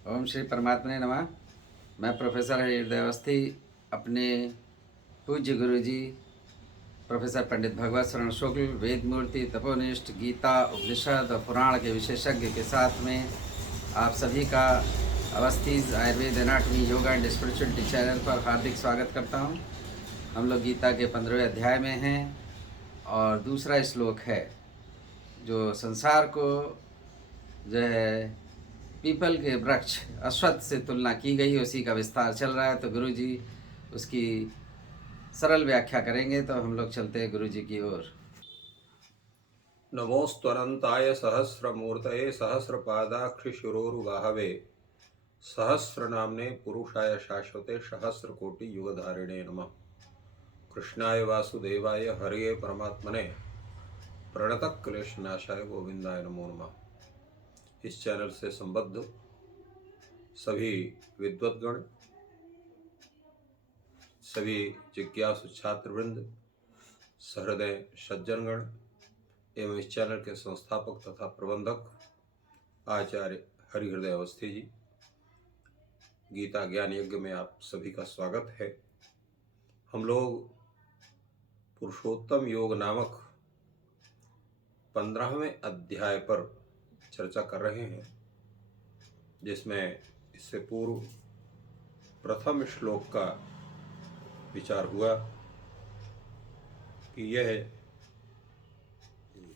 ओम श्री परमात्मने नमः। मैं प्रोफेसर हृदय अवस्थी अपने पूज्य गुरुजी प्रोफेसर पंडित भगवत शरण शुक्ल वेद मूर्ति तपोनिष्ठ गीता उपनिषद और पुराण के विशेषज्ञ के साथ में आप सभी का Awasthi's Ayurveda anatomy yoga and spirituality channel पर हार्दिक स्वागत करता हूं। हम लोग गीता के 15वें अध्याय में हैं और दूसरा श्लोक है जो संसार को जो है पीपल के वृक्ष अश्वत्थ से तुलना की गई, उसी का विस्तार चल रहा है। तो गुरुजी उसकी सरल व्याख्या करेंगे, तो हम लोग चलते हैं गुरुजी की ओर। नमोस्तनंताय सहस्रमूर्तये सहस्रपादाक्षिशिरोरुबाहवे सहस्रनाम्ने पुरुषाय शाश्वते सहस्रकोटि युगधारिणे नमः। कृष्णाय वासुदेवाय हरये परमात्मने प्रणतक्लेशनाशाय गोविंदाय नमो नमः। इस चैनल से संबद्ध सभी विद्वद्गण, सभी जिज्ञासु छात्रवृंद, सहृदय सज्जनगण एवं इस चैनल के संस्थापक तथा प्रबंधक आचार्य हरिहृदय अवस्थी जी, गीता ज्ञान यज्ञ में आप सभी का स्वागत है। हम लोग पुरुषोत्तम योग नामक 15वें अध्याय पर चर्चा कर रहे हैं, जिसमें इससे पूर्व प्रथम श्लोक का विचार हुआ कि यह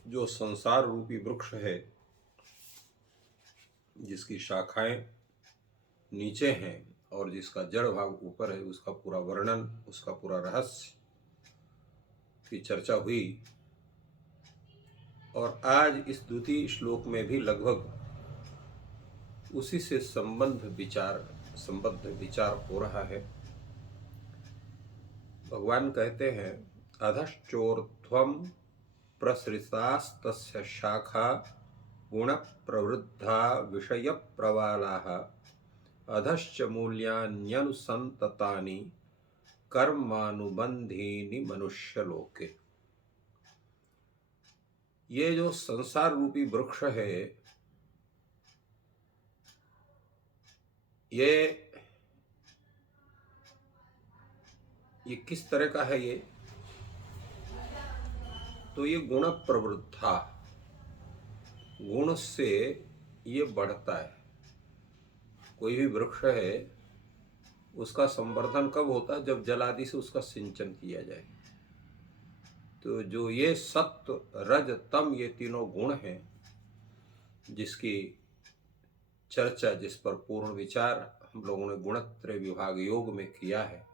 जो संसार रूपी वृक्ष है, जिसकी शाखाएं नीचे हैं और जिसका जड़ भाग ऊपर है, उसका पूरा वर्णन, उसका पूरा रहस्य की चर्चा हुई। और आज इस द्वितीय श्लोक में भी लगभग उसी से संबद्ध विचार हो रहा है। भगवान कहते हैं, अधश्चोर्ध्वं प्रसृतास्तस्य शाखा गुण प्रवृद्धा विषय प्रवालाः अधश्च मूल्यान्यनुसंततानि कर्मानुबंधीनि मनुष्यलोके। ये जो संसार रूपी वृक्ष है, ये किस तरह का है? ये तो ये गुण प्रवृद्धा, गुण से ये बढ़ता है। कोई भी वृक्ष है, उसका संवर्धन कब होता है? जब जल आदि से उसका सिंचन किया जाए। तो जो ये सत्व रज तम, ये तीनों गुण हैं, जिसकी चर्चा, जिस पर पूर्ण विचार हम लोगों ने गुणत्रय विभाग योग में किया है,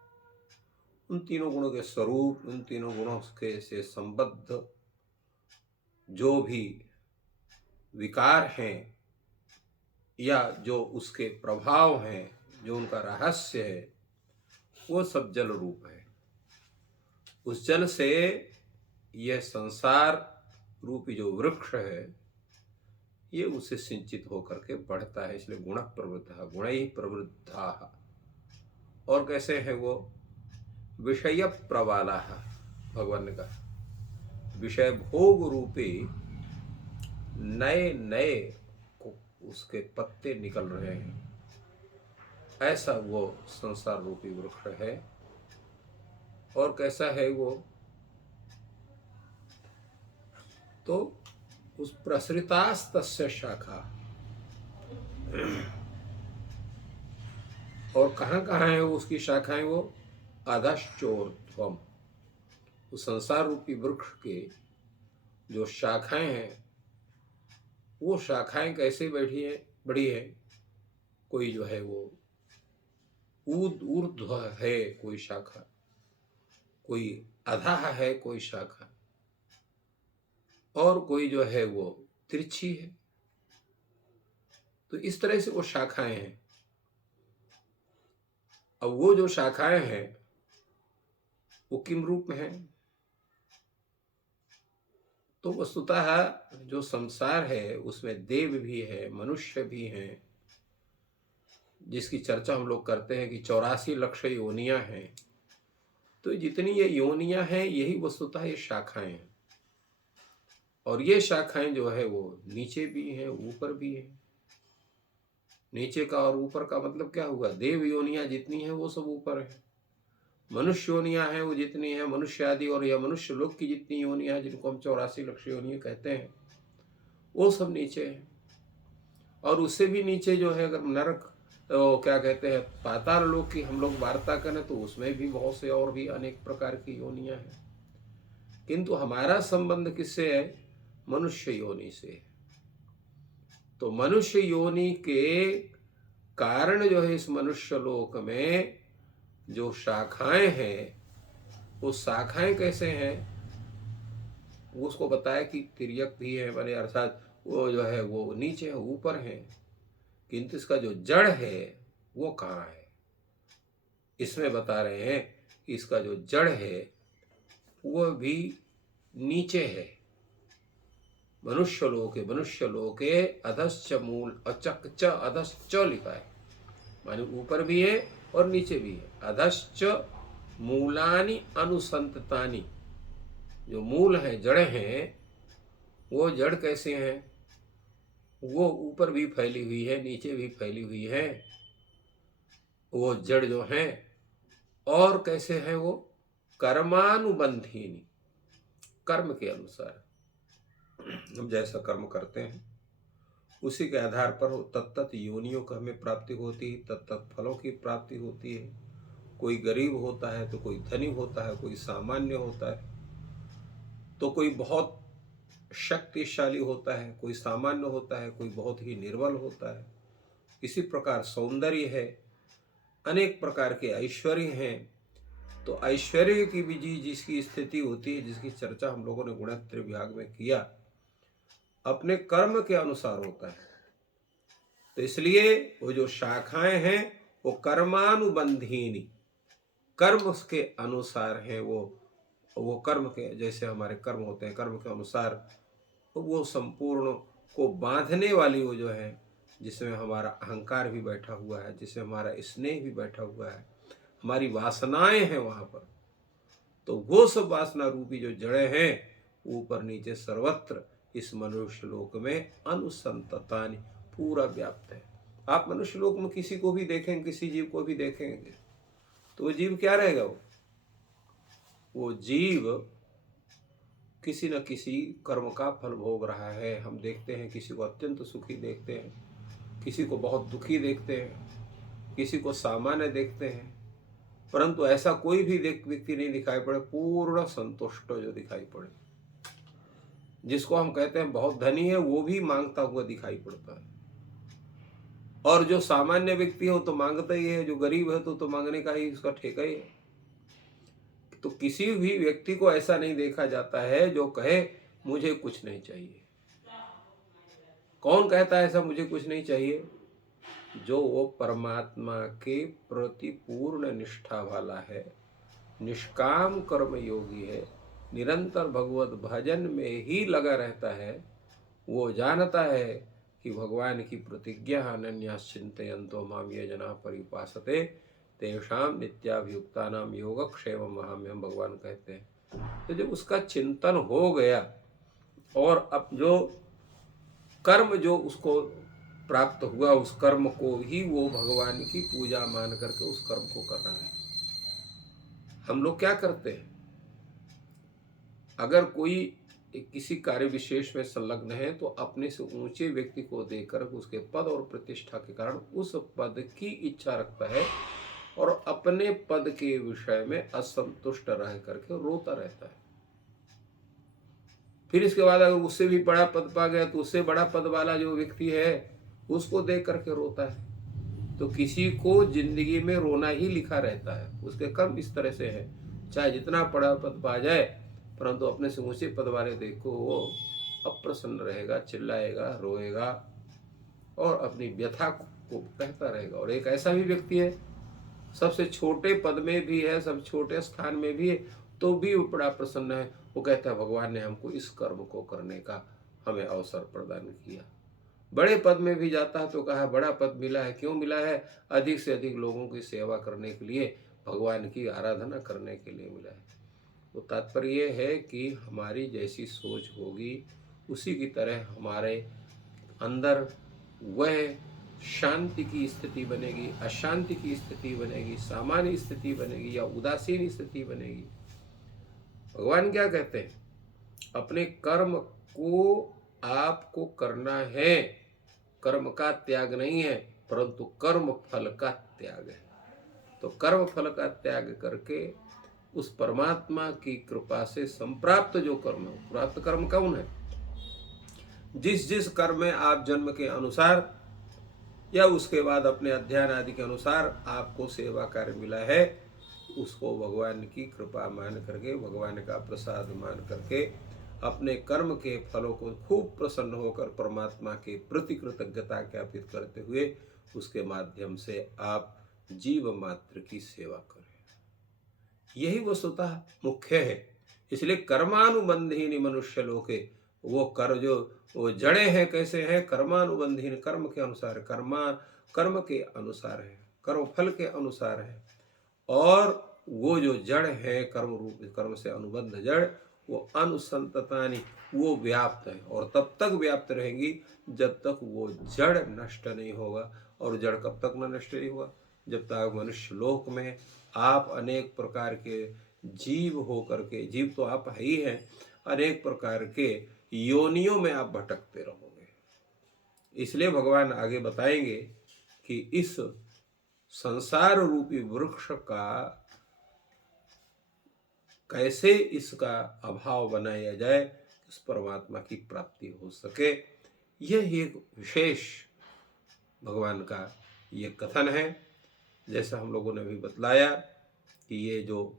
उन तीनों गुणों के स्वरूप, उन तीनों गुणों के से संबद्ध जो भी विकार हैं या जो उसके प्रभाव हैं, जो उनका रहस्य है, वो सब जल रूप है। उस जल से यह संसार रूपी जो वृक्ष है, ये उसे सिंचित होकर के बढ़ता है। इसलिए गुण प्रवृद्धा, गुण ही प्रवृद्धा। और कैसे है वो? विषय प्रवाला, भगवान ने कहा विषय भोग रूपी नए नए उसके पत्ते निकल रहे हैं, ऐसा वो संसार रूपी वृक्ष है। और कैसा है वो? तो उस प्रसृतास्तस्य शाखा, और कहाँ कहाँ है वो उसकी शाखाएं? वो अधश्चोर्ध्वम, उस संसार रूपी वृक्ष के जो शाखाएं हैं, वो शाखाएं कैसे बड़ी है? कोई जो है वो ऊर्ध्व है कोई शाखा, कोई अधः है कोई शाखा, और कोई जो है वो तिरछी है। तो इस तरह से वो शाखाएं हैं। अब वो जो शाखाएं हैं, वो किम रूप में है? तो वस्तुतः जो संसार है, उसमें देव भी है, मनुष्य भी हैं, जिसकी चर्चा हम लोग करते हैं कि 84 लक्ष योनियां हैं। तो जितनी ये योनियां हैं, यही वस्तुतः ये शाखाएं हैं। और ये शाखाएं जो है वो नीचे भी हैं, ऊपर भी हैं। नीचे का और ऊपर का मतलब क्या हुआ? देव योनियां जितनी है वो सब ऊपर है, मनुष्य योनियां हैं वो जितनी है, मनुष्य आदि और या मनुष्य लोक की जितनी योनियां हैं जिनको हम 84 लाख योनियां कहते हैं, वो सब नीचे है। और उससे भी नीचे जो है, अगर नरक तो क्या कहते हैं पाताल लोक की हम लोग वार्ता करें तो उसमें भी बहुत से और भी अनेक प्रकार की योनियां हैं, किंतु हमारा संबंध किससे है? मनुष्य योनि से। तो मनुष्य योनि के कारण जो है इस मनुष्य लोक में जो शाखाएं हैं, वो शाखाएं कैसे हैं उसको बताया कि तिर्यक भी है, माने अर्थात वो जो है वो नीचे है ऊपर है, किंतु इसका जो जड़ है वो कहाँ है? इसमें बता रहे हैं कि इसका जो जड़ है वो भी नीचे है। मनुष्य लोके अधश्च मूल अचक च अधश्च लिखा है, माने ऊपर भी है और नीचे भी है। अधश्च मूलानि अनुसंततानि, जो मूल है जड़ हैं, वो जड़ कैसे हैं? वो ऊपर भी फैली हुई है नीचे भी फैली हुई है, वो जड़ जो है। और कैसे है वो? कर्मानुबंधीनी, कर्म के अनुसार हम जैसा कर्म करते हैं उसी के आधार पर तत्त योनियों का हमें प्राप्ति होती है, तत्त फलों की प्राप्ति होती है। कोई गरीब होता है तो कोई धनी होता है, कोई सामान्य होता है तो कोई बहुत शक्तिशाली होता है, कोई सामान्य होता है, कोई बहुत ही निर्बल होता है। इसी प्रकार सौंदर्य है, अनेक प्रकार के ऐश्वर्य हैं। तो ऐश्वर्य की भी जिसकी स्थिति होती है, जिसकी चर्चा हम लोगों ने गुणत्रय विभाग में किया, अपने कर्म के अनुसार होता है। तो इसलिए वो जो शाखाएं हैं वो कर्मानुबंधीनी, कर्म के अनुसार है। वो कर्म के जैसे हमारे कर्म होते हैं, कर्म के अनुसार वो संपूर्ण को बांधने वाली वो जो है, जिसमें हमारा अहंकार भी बैठा हुआ है, जिसमें हमारा स्नेह भी बैठा हुआ है, हमारी वासनाएं हैं वहां पर, तो वो सब वासना रूपी जो जड़ें हैं ऊपर नीचे सर्वत्र इस मनुष्य लोक में अनुसंततानि पूरा व्याप्त है। आप मनुष्य लोक में किसी को भी देखेंगे, किसी जीव को भी देखेंगे तो वो जीव क्या रहेगा? वो जीव किसी न किसी कर्म का फल भोग रहा है। हम देखते हैं किसी को अत्यंत सुखी देखते हैं, किसी को बहुत दुखी देखते हैं, किसी को सामान्य देखते हैं, परंतु ऐसा कोई भी व्यक्ति नहीं दिखाई पड़े पूर्ण संतुष्ट जो दिखाई पड़े। जिसको हम कहते हैं बहुत धनी है वो भी मांगता हुआ दिखाई पड़ता है, और जो सामान्य व्यक्ति है वो तो मांगता ही है, जो गरीब है तो मांगने का ही उसका ठेका ही है। तो किसी भी व्यक्ति को ऐसा नहीं देखा जाता है जो कहे मुझे कुछ नहीं चाहिए। कौन कहता है ऐसा मुझे कुछ नहीं चाहिए? जो वो परमात्मा के प्रति पूर्ण निष्ठा वाला है, निष्काम कर्म योगी है, निरंतर भगवत भजन में ही लगा रहता है, वो जानता है कि भगवान की प्रतिज्ञा अनन्यास चिंतयन्तो माम ये जना परिपासते तेषाम नित्याभियुक्तानाम योगक्षेमम अहम्यहम्, भगवान कहते हैं। तो जब उसका चिंतन हो गया और अब जो कर्म जो उसको प्राप्त हुआ, उस कर्म को ही वो भगवान की पूजा मान करके उस कर्म को कर रहा है। हम लोग क्या करते हैं? अगर कोई किसी कार्य विशेष में संलग्न है तो अपने से ऊंचे व्यक्ति को देखकर उसके पद और प्रतिष्ठा के कारण उस पद की इच्छा रखता है और अपने पद के विषय में असंतुष्ट रह करके रोता रहता है। फिर इसके बाद अगर उससे भी बड़ा पद पा गया तो उससे बड़ा पद वाला जो व्यक्ति है उसको देख करके रोता है। तो किसी को जिंदगी में रोना ही लिखा रहता है, उसके कर्म इस तरह से है। चाहे जितना बड़ा पद पा जाए, परंतु अपने से ऊंचे पद वाले देखो वो अप्रसन्न रहेगा, चिल्लाएगा, रोएगा और अपनी व्यथा को कहता रहेगा। और एक ऐसा भी व्यक्ति है सबसे छोटे पद में भी है, सब छोटे स्थान में भी है, तो भी वो बड़ा प्रसन्न है। वो कहता है भगवान ने हमको इस कर्म को करने का हमें अवसर प्रदान किया। बड़े पद में भी जाता है तो कहा बड़ा पद मिला है, क्यों मिला है? अधिक से अधिक लोगों की सेवा करने के लिए, भगवान की आराधना करने के लिए मिला है। तो तात्पर्य यह है कि हमारी जैसी सोच होगी उसी की तरह हमारे अंदर वह शांति की स्थिति बनेगी, अशांति की स्थिति बनेगी, सामान्य स्थिति बनेगी या उदासीन स्थिति बनेगी। भगवान क्या कहते हैं? अपने कर्म को आपको करना है, कर्म का त्याग नहीं है, परंतु कर्म फल का त्याग है। तो कर्म फल का त्याग करके उस परमात्मा की कृपा से संप्राप्त जो कर्म है, प्राप्त कर्म कौन है? जिस जिस कर्म में आप जन्म के अनुसार या उसके बाद अपने अध्ययन आदि के अनुसार आपको सेवा कार्य मिला है, उसको भगवान की कृपा मान करके, भगवान का प्रसाद मान करके, अपने कर्म के फलों को खूब प्रसन्न होकर परमात्मा के प्रति कृतज्ञता ज्ञापित करते हुए उसके माध्यम से आप जीव मात्र की सेवा करें। यही वस्तुतः मुख्य है। इसलिए कर्मानुबंधहीन मनुष्य लोके, वो कर जो वो जड़े हैं कैसे हैं? कर्मानुबंधहीन, कर्म के अनुसार, कर्म के अनुसार है, कर्म फल के अनुसार है। और वो जो जड़ है, कर्म रूप कर्म से अनुबंध जड़, वो अनुसंततानि, वो व्याप्त है और तब तक व्याप्त रहेंगी जब तक वो जड़ नष्ट नहीं होगा। और जड़ कब तक न नष्ट नहीं होगा? जब तक मनुष्य लोक में आप अनेक प्रकार के जीव हो करके, जीव तो आप है ही हैं, अनेक प्रकार के योनियों में आप भटकते रहोगे। इसलिए भगवान आगे बताएंगे कि इस संसार रूपी वृक्ष का कैसे इसका अभाव बनाया जाए, इस परमात्मा की प्राप्ति हो सके। यह एक विशेष भगवान का ये कथन है। जैसा हम लोगों ने भी बतलाया कि ये जो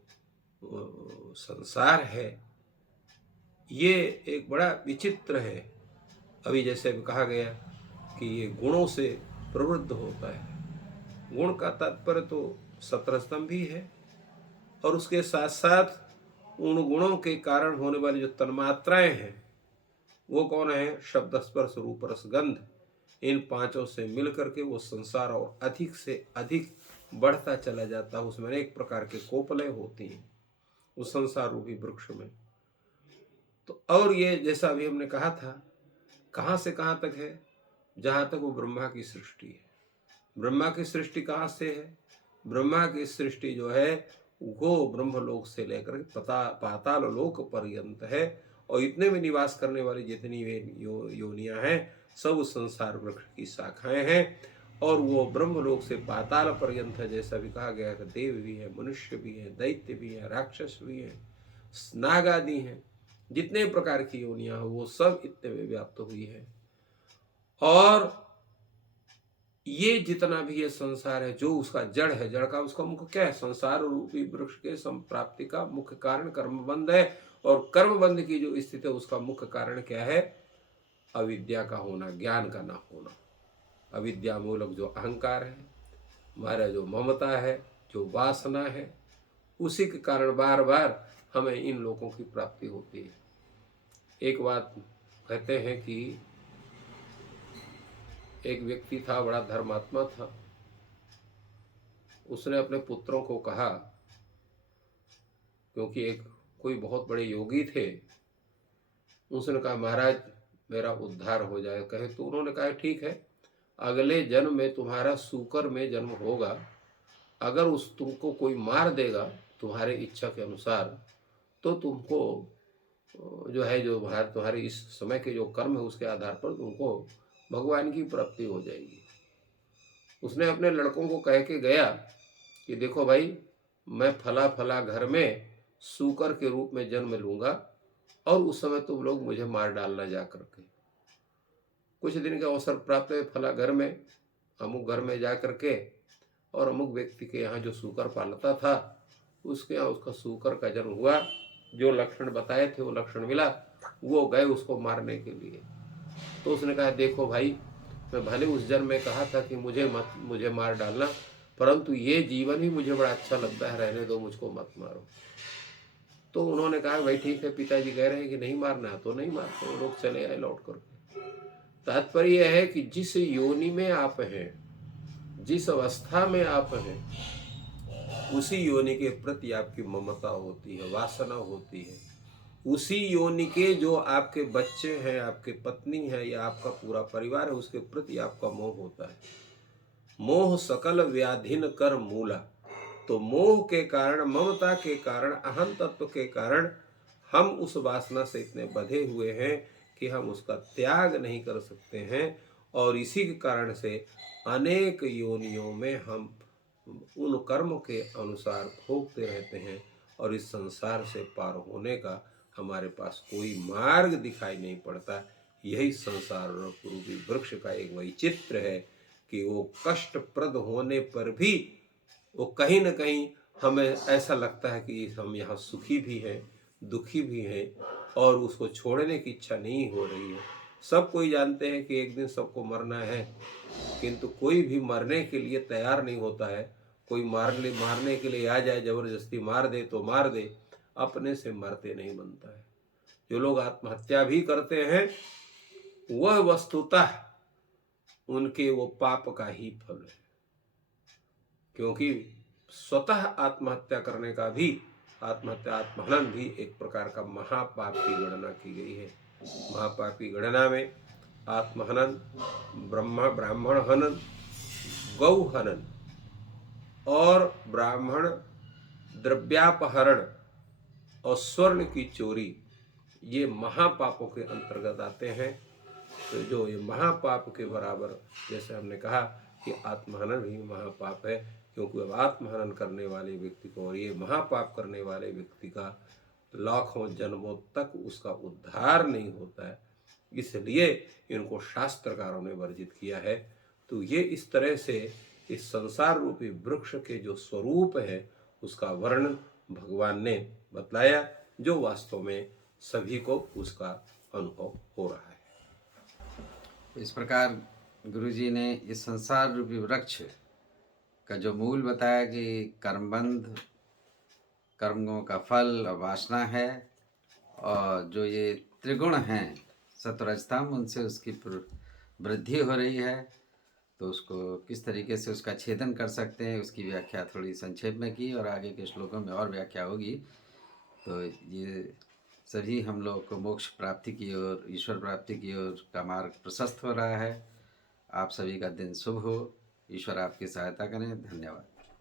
संसार है ये एक बड़ा विचित्र है। अभी जैसे अभी कहा गया कि ये गुणों से प्रवृत्त होता है। गुण का तात्पर्य तो 17 स्तंभ भी है, और उसके साथ साथ उन गुणों के कारण होने वाली जो तन्मात्राएं हैं वो कौन है? शब्द, स्पर्श, रूप, रस, गंध। इन पांचों से मिल करके वो संसार और अधिक से अधिक बढ़ता चला जाता है। उसमें अनेक प्रकार के कोपलें होती हैं उस संसार रूपी वृक्ष में। तो और ये जैसा अभी हमने कहा था, कहाँ से कहाँ तक है? जहाँ तक वो ब्रह्मा की सृष्टि है। ब्रह्मा की सृष्टि कहाँ से है? ब्रह्मा की सृष्टि जो है वो ब्रह्मलोक से लेकर पाताल लोक पर्यंत है। और इतने में निवास करने वाली जितनी वे योनियां हैं सब उस संसार वृक्ष की शाखाएं हैं। और वो ब्रह्मलोक से पाताल पर्यंत है। जैसा भी कहा गया कि देव भी है, मनुष्य भी है, दैत्य भी है, राक्षस भी है, नाग आदि हैं, जितने प्रकार की योनियां हैं वो सब इतने में व्याप्त हुई है। और ये जितना भी ये संसार है जो उसका जड़ है, जड़ का उसका मुख्य क्या है? संसार रूपी वृक्ष के संप्राप्ति का मुख्य कारण कर्मबंध है। और कर्मबंध की जो स्थिति है उसका मुख्य कारण क्या है? अविद्या का होना, ज्ञान का ना होना। अविद्या मूलक जो अहंकार है, हमारा जो ममता है, जो वासना है, उसी के कारण बार बार हमें इन लोगों की प्राप्ति होती है। एक बात कहते हैं कि एक व्यक्ति था, बड़ा धर्मात्मा था। उसने अपने पुत्रों को कहा, क्योंकि एक कोई बहुत बड़े योगी थे, उसने कहा महाराज मेरा उद्धार हो जाए। कहे तो उन्होंने कहा ठीक है, अगले जन्म में तुम्हारा सूकर में जन्म होगा। अगर उस तुमको कोई मार देगा तुम्हारे इच्छा के अनुसार, तो तुमको जो है जो तुम्हारे इस समय के जो कर्म है उसके आधार पर तुमको भगवान की प्राप्ति हो जाएगी। उसने अपने लड़कों को कह के गया कि देखो भाई, मैं फला फला घर में सूकर के रूप में जन्म लूंगा और उस समय तुम लोग मुझे मार डालना जा करके। कुछ दिन का अवसर प्राप्त है, फला घर में, अमुक घर में जा करके, और अमुक व्यक्ति के यहाँ जो सूकर पालता था उसके यहाँ उसका सूकर का जन्म हुआ। जो लक्षण बताए थे वो लक्षण मिला, वो गए उसको मारने के लिए। तो उसने कहा देखो भाई, मैं भले उस जन्म में कहा था कि मुझे मार डालना, परंतु ये जीवन ही मुझे बड़ा अच्छा लगता है, रहने दो, मुझको मत मारो। तो उन्होंने कहा भाई ठीक है, पिताजी कह रहे हैं कि नहीं मारना तो नहीं मारते। वो लोग चले आए लौट करके। तात्पर्य यह है कि जिस योनि में आप हैं, जिस अवस्था में आप हैं, उसी योनि के प्रति आपकी ममता होती है, वासना होती है। उसी योनि के जो आपके बच्चे हैं, आपके पत्नी है या आपका पूरा परिवार है, उसके प्रति आपका मोह होता है। मोह सकल व्याधिन कर मूला। तो मोह के कारण, ममता के कारण, अहम तत्व के कारण हम उस वासना से इतने बंधे हुए हैं कि हम उसका त्याग नहीं कर सकते हैं, और इसी के कारण से अनेक योनियों में हम उन कर्म के अनुसार भोगते रहते हैं, और इस संसार से पार होने का हमारे पास कोई मार्ग दिखाई नहीं पड़ता। यही संसार रूपी वृक्ष का एक वैचित्र है कि वो कष्टप्रद होने पर भी वो कहीं न कहीं हमें ऐसा लगता है कि हम यहाँ सुखी भी हैं, दुखी भी हैं, और उसको छोड़ने की इच्छा नहीं हो रही है। सब कोई जानते हैं कि एक दिन सबको मरना है, किंतु कोई भी मरने के लिए तैयार नहीं होता है। कोई मारने के लिए आ जाए, जबरदस्ती मार दे तो मार दे, अपने से मरते नहीं बनता है। जो लोग आत्महत्या भी करते हैं, वह वस्तुतः उनके वो पाप का ही फल है, क्योंकि स्वतः आत्महत्या करने का भी, आत्महनन भी एक प्रकार का महापाप की गणना की गई है। महापाप की गणना में आत्महनन, ब्राह्मण हनन, गौ हनन और ब्राह्मण द्रव्यापहरण और स्वर्ण की चोरी, ये महापापों के अंतर्गत आते हैं। तो जो ये महापाप के बराबर, जैसे हमने कहा कि आत्महनन भी महापाप है, क्योंकि अब आत्महनन करने वाले व्यक्ति को और ये महापाप करने वाले व्यक्ति का लाखों जन्मों तक उसका उद्धार नहीं होता है, इसलिए इनको शास्त्रकारों ने वर्जित किया है। तो ये इस तरह से इस संसार रूपी वृक्ष के जो स्वरूप है उसका वर्णन भगवान ने बतलाया, जो वास्तव में सभी को उसका अनुभव हो रहा है। इस प्रकार गुरुजी ने इस संसार रूपी वृक्ष का जो मूल बताया कि कर्मबंध, कर्मों का फल और वासना है, और जो ये त्रिगुण हैं सत्वरजतम, उनसे उसकी वृद्धि हो रही है। तो उसको किस तरीके से उसका छेदन कर सकते हैं, उसकी व्याख्या थोड़ी संक्षेप में की, और आगे के श्लोकों में और व्याख्या होगी। तो ये सभी हम लोग को मोक्ष प्राप्ति की ओर, ईश्वर प्राप्ति की ओर का मार्ग प्रशस्त हो रहा है। आप सभी का दिन शुभ हो। ईश्वर आपकी सहायता करें। धन्यवाद।